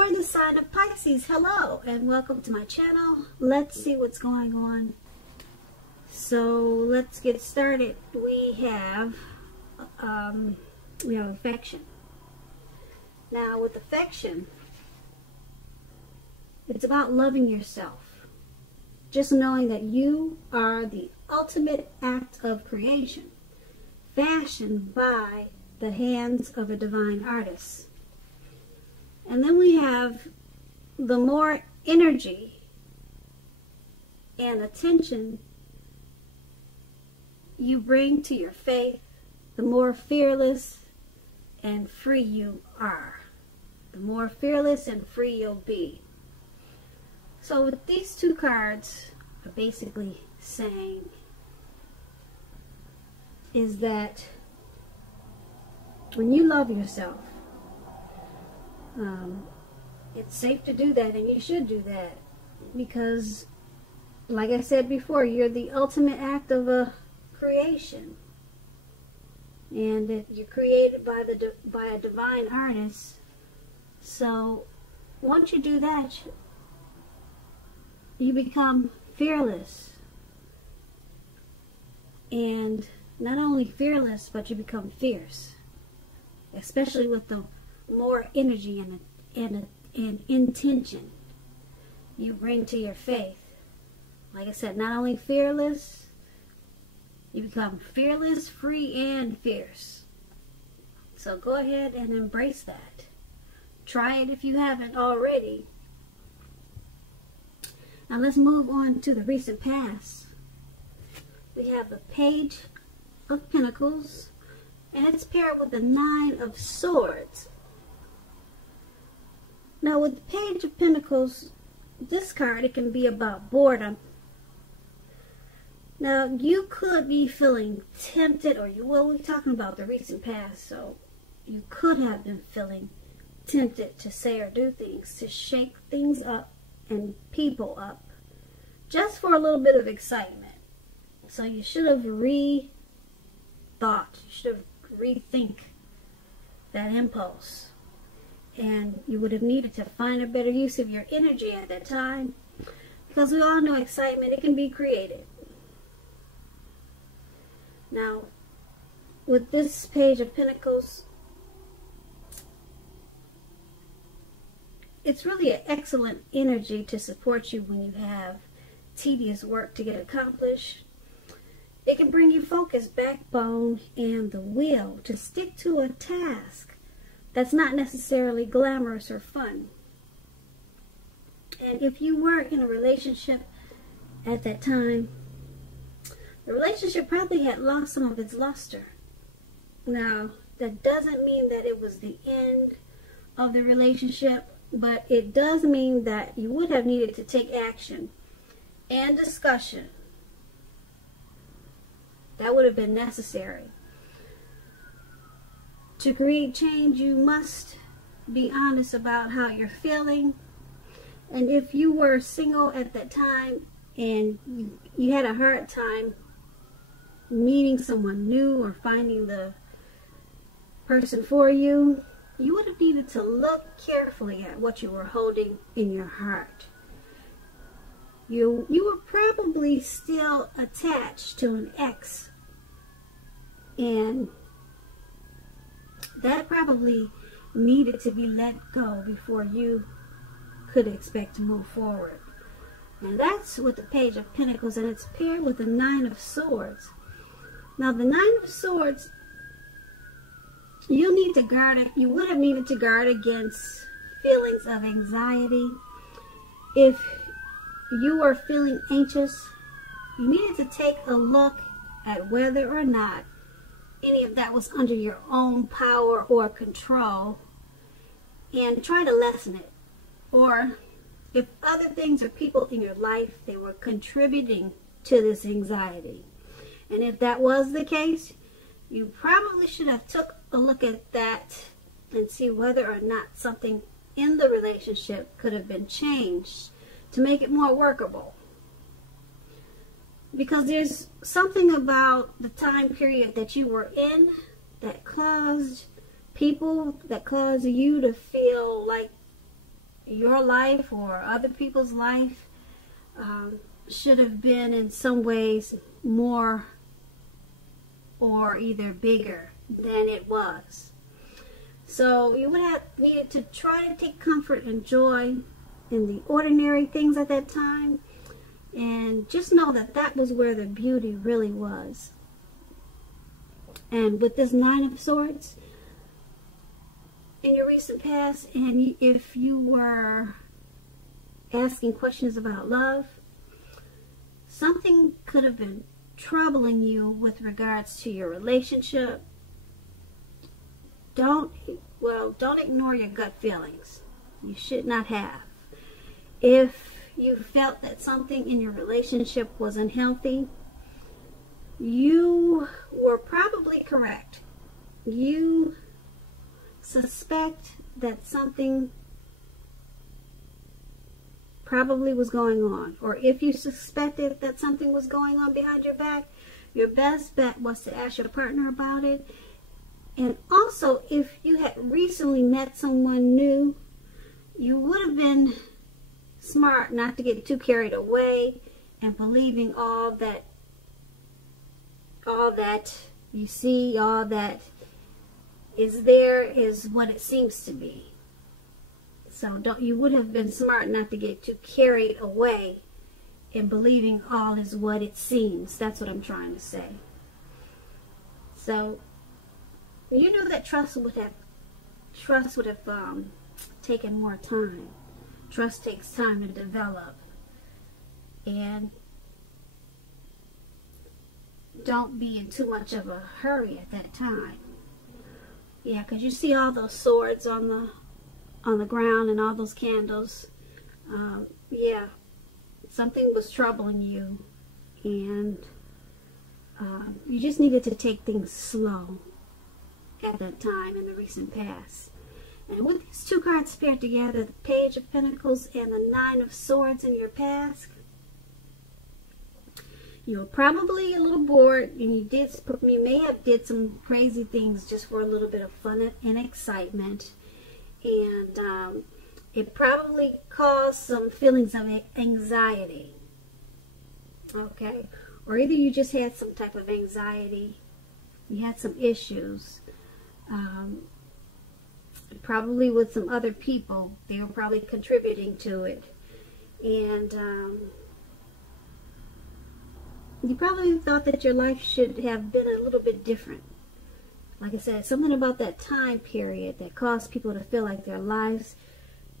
For the sign of Pisces, hello and welcome to my channel. Let's see what's going on. So let's get started. We have affection. Now with affection, it's about loving yourself. Just knowing that you are the ultimate act of creation, fashioned by the hands of a divine artist. And then we have the more energy and attention you bring to your faith, the more fearless and free you are. The more fearless and free you'll be. So with these two cards are basically saying is that when you love yourself, it's safe to do that, and you should do that, because like I said before, you're the ultimate act of a creation, and you're created by a divine artist. So once you do that, you become fearless, and not only fearless, but you become fierce, especially with the more energy and intention you bring to your faith. Like I said, not only fearless, you become fearless, free, and fierce. So go ahead and embrace that. Try it if you haven't already. Now let's move on to the recent past. We have the Page of Pentacles, and it's paired with the Nine of Swords. Now with the Page of Pentacles, this card, it can be about boredom. Now you could be feeling tempted, or we're talking about the recent past, so you could have been feeling tempted to say or do things, to shake things up and people up, just for a little bit of excitement. So you should have rethought, you should have rethink that impulse. And you would have needed to find a better use of your energy at that time, because we all know excitement, it can be created. Now, with this Page of Pentacles, it's really an excellent energy to support you when you have tedious work to get accomplished. It can bring you focus, backbone, and the will to stick to a task that's not necessarily glamorous or fun. And if you were in a relationship at that time, the relationship probably had lost some of its luster. Now, that doesn't mean that it was the end of the relationship, but it does mean that you would have needed to take action and discussion. That would have been necessary. To create change, you must be honest about how you're feeling. And if you were single at that time and you had a hard time meeting someone new or finding the person for you, you would have needed to look carefully at what you were holding in your heart. You were probably still attached to an ex, and that probably needed to be let go before you could expect to move forward. And that's with the Page of Pentacles, and it's paired with the Nine of Swords. Now the Nine of Swords, you would have needed to guard against feelings of anxiety. If you were feeling anxious, you needed to take a look at whether or not any of that was under your own power or control, and try to lessen it. Or if other things or people in your life, they were contributing to this anxiety. And if that was the case, you probably should have took a look at that and see whether or not something in the relationship could have been changed to make it more workable. Because there's something about the time period that you were in that caused you to feel like your life or other people's life should have been in some ways more or either bigger than it was. So you would have needed to try to take comfort and joy in the ordinary things at that time, and just know that that was where the beauty really was. And with this Nine of Swords in your recent past, and if you were asking questions about love, something could have been troubling you with regards to your relationship. Don't ignore your gut feelings. You should not have. If you felt that something in your relationship was unhealthy, you were probably correct. You suspect that something probably was going on. Or if you suspected that something was going on behind your back, your best bet was to ask your partner about it. And also, if you had recently met someone new, you would have been smart not to get too carried away and believing all that you see, all that is there is what it seems to be. So you would have been smart not to get too carried away in believing all is what it seems. That's what I'm trying to say. So you knew that trust would have taken more time. Trust takes time to develop. And don't be in too much of a hurry at that time. Yeah, because you see all those swords on the ground and all those candles. Yeah, something was troubling you, and you just needed to take things slow at that time in the recent past. And with these two cards paired together, the Page of Pentacles and the Nine of Swords in your past, you were probably a little bored, and you may have did some crazy things just for a little bit of fun and excitement, and it probably caused some feelings of anxiety. Okay, or either you just had some type of anxiety, you had some issues, probably with some other people. They were probably contributing to it, and you probably thought that your life should have been a little bit different. Like I said, something about that time period that caused people to feel like their lives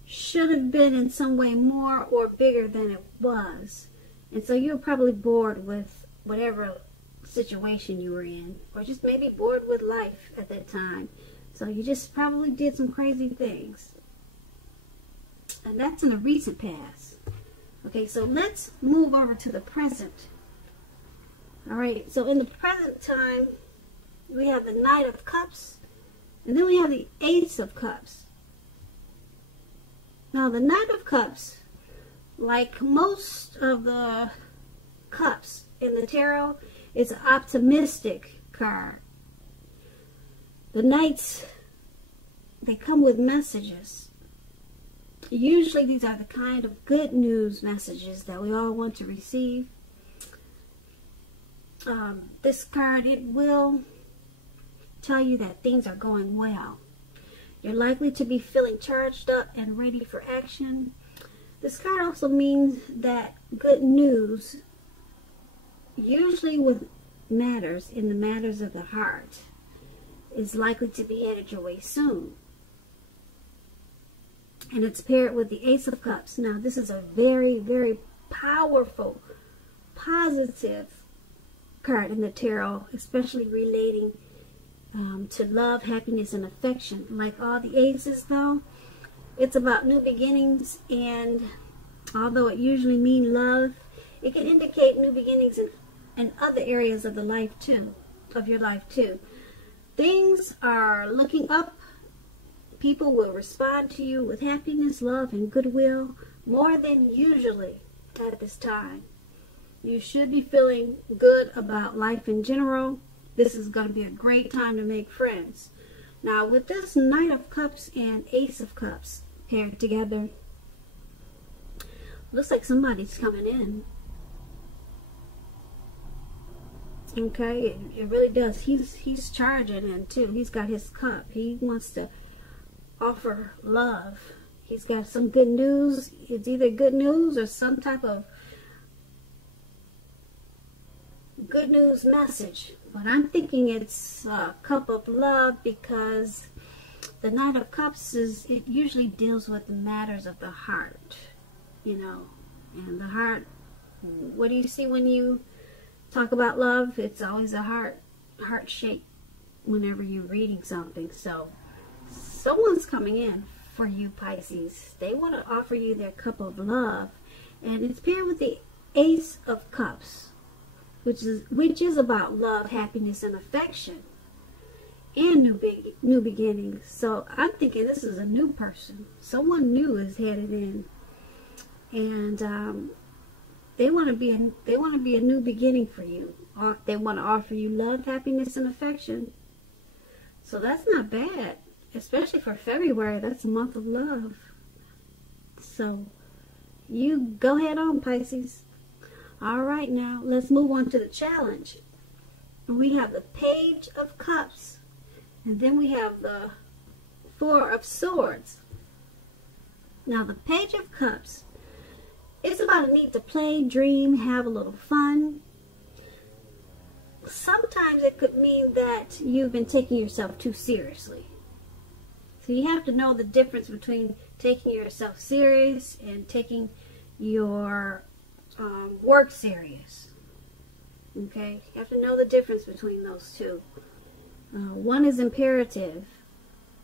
should have been in some way more or bigger than it was. And so you were probably bored with whatever situation you were in, or just maybe bored with life at that time. So you just probably did some crazy things. And that's in the recent past. Okay, so let's move over to the present. Alright, so in the present time, we have the Knight of Cups, and then we have the Ace of Cups. Now, the Knight of Cups, like most of the cups in the tarot, is an optimistic card. The Knights, they come with messages. Usually these are the kind of good news messages that we all want to receive. This card, it will tell you that things are going well. You're likely to be feeling charged up and ready for action. This card also means that good news, usually with matters in the matters of the heart, is likely to be headed your way soon. And it's paired with the Ace of Cups. Now, this is a very, very powerful, positive card in the tarot, especially relating to love, happiness, and affection. Like all the aces, though, it's about new beginnings, and although it usually means love, it can indicate new beginnings in other areas of the life too, of your life too. Things are looking up. People will respond to you with happiness, love, and goodwill more than usually at this time. You should be feeling good about life in general. This is going to be a great time to make friends. Now, with this Knight of Cups and Ace of Cups paired together, Looks like somebody's coming in. Okay, it really does. He's charging in too. He's got his cup. He wants to offer love. He's got some good news. It's either good news or some type of good news message. But I'm thinking it's a cup of love, because the Knight of Cups it usually deals with the matters of the heart, you know. And the heart, what do you see when you talk about love? It's always a heart shape whenever you're reading something. So someone's coming in for you, Pisces. They want to offer you their cup of love, and it's paired with the Ace of Cups, which is about love, happiness, and affection, and new beginnings. So I'm thinking this is a new person. Someone new is headed in, and they want to be a new beginning for you. They want to offer you love, happiness, and affection. So that's not bad, especially for February. That's a month of love. So you go head on, Pisces. All right, now let's move on to the challenge. We have the Page of Cups, and then we have the Four of Swords. Now the Page of Cups, it's about a need to play, dream, have a little fun. Sometimes it could mean that you've been taking yourself too seriously. So you have to know the difference between taking yourself serious and taking your work serious. Okay, you have to know the difference between those two. One is imperative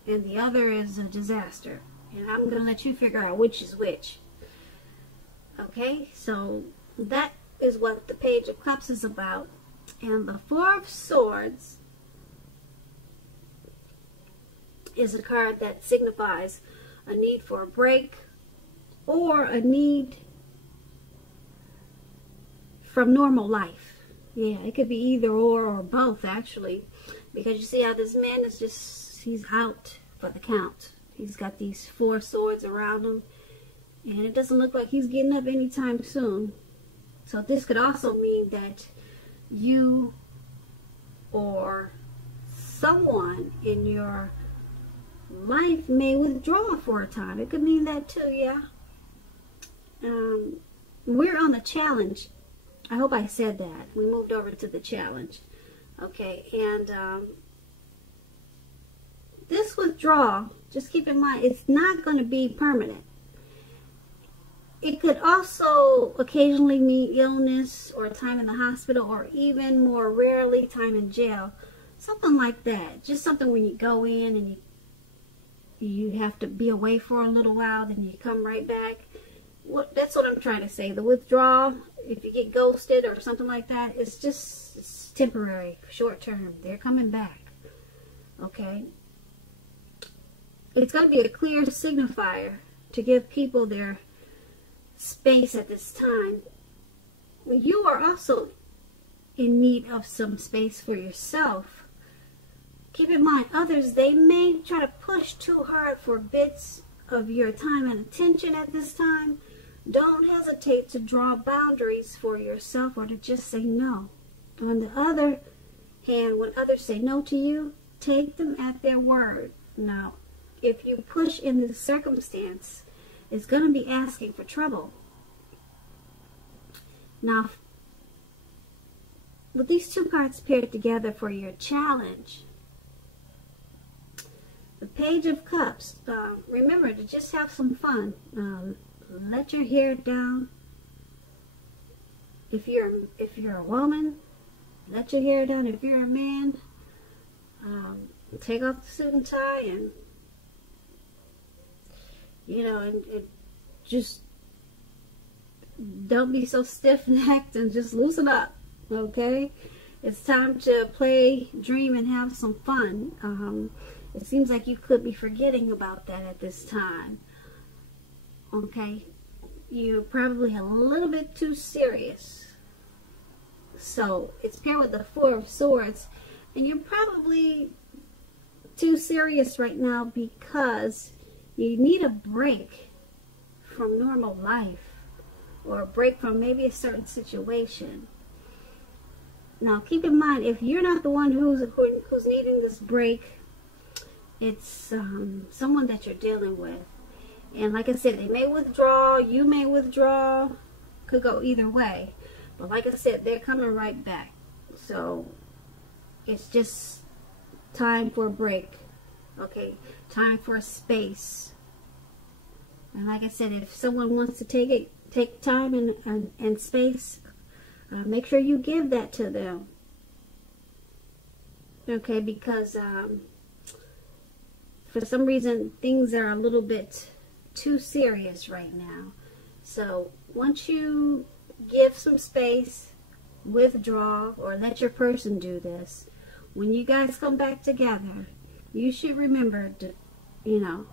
and the other is a disaster, and I'm going to let you figure out which is which. Okay, so that is what the Page of Cups is about. And the Four of Swords is a card that signifies a need for a break or a need from normal life. Yeah, it could be either or both, actually, because you see how this man is he's out for the count. He's got these four swords around him, and it doesn't look like he's getting up anytime soon. So this could also mean that you or someone in your life may withdraw for a time. It could mean that too, yeah. We're on the challenge. I hope I said that. We moved over to the challenge. Okay, and this withdrawal, just keep in mind, it's not going to be permanent. It could also occasionally mean illness or time in the hospital, or even more rarely time in jail. Something like that. Just something when you go in and you have to be away for a little while, then you come right back. That's what I'm trying to say. The withdrawal, if you get ghosted or something like that, it's temporary, short term. They're coming back. Okay? It's going to be a clear signifier to give people their space at this time. You are also in need of some space for yourself. Keep in mind, others, they may try to push too hard for bits of your time and attention at this time. Don't hesitate to draw boundaries for yourself or to just say no. On the other hand, when others say no to you, take them at their word. Now, if you push in this circumstance, it's going to be asking for trouble. Now, with these two cards paired together for your challenge, the Page of Cups, remember to just have some fun. Let your hair down. If you're a woman, let your hair down. If you're a man, take off the suit and tie, and and just don't be so stiff-necked, and just loosen up. Okay, it's time to play, dream, and have some fun. It seems like you could be forgetting about that at this time. Okay, you're probably a little bit too serious. So it's paired with the Four of Swords, and you're probably too serious right now because you need a break from normal life. or a break from maybe a certain situation. Now, keep in mind, if you're not the one who's needing this break, it's someone that you're dealing with. And like I said, they may withdraw, you may withdraw, could go either way. But like I said, they're coming right back. So it's just time for a break. Okay, time for a space. And like I said, if someone wants to take time and space, make sure you give that to them. Okay, because for some reason things are a little bit too serious right now. So once you give some space, withdraw, or let your person do this, when you guys come back together, you should remember to, you know,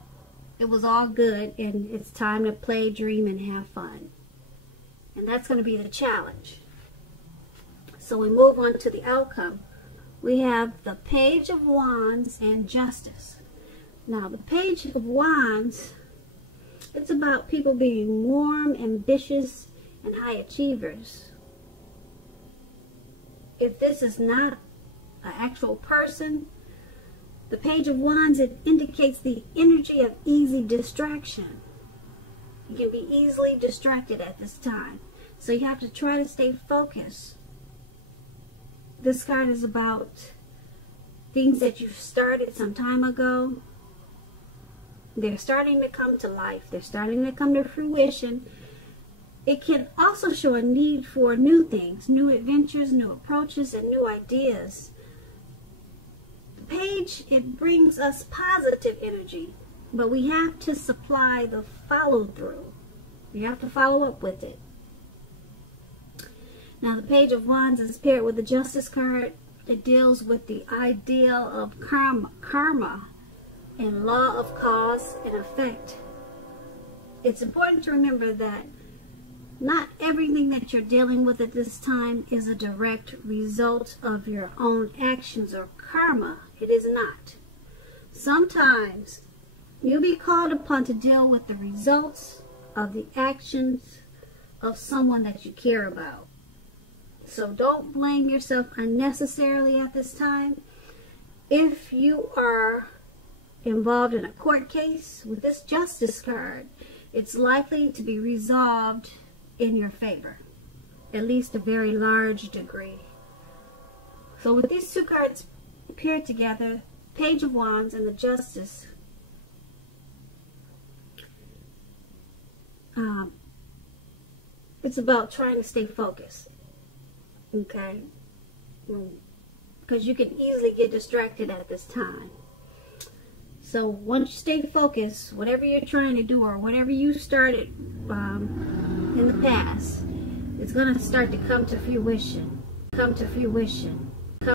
it was all good and it's time to play, dream, and have fun. And that's going to be the challenge. So we move on to the outcome. We have the Page of Wands and Justice. Now, the Page of Wands, it's about people being warm, ambitious, and high achievers. If this is not an actual person, the Page of Wands, it indicates the energy of easy distraction. You can be easily distracted at this time. So you have to try to stay focused. This card is about things that you started some time ago. They're starting to come to life. They're starting to come to fruition. It can also show a need for new things, new adventures, new approaches, and new ideas. The page, it brings us positive energy, but we have to supply the follow-through. You have to follow up with it. Now, the Page of Wands is paired with the Justice card. It deals with the ideal of karma and law of cause and effect. It's important to remember that not everything that you're dealing with at this time is a direct result of your own actions or karma. It is not. Sometimes you'll be called upon to deal with the results of the actions of someone that you care about. So don't blame yourself unnecessarily at this time. If you are involved in a court case with this Justice card, it's likely to be resolved in your favor, at least a very large degree. So with these two cards paired together, Page of Wands and the Justice, it's about trying to stay focused. Okay, because you can easily get distracted at this time. So once you stay focused, whatever you're trying to do or whatever you started in the past, it's going to start to come to fruition.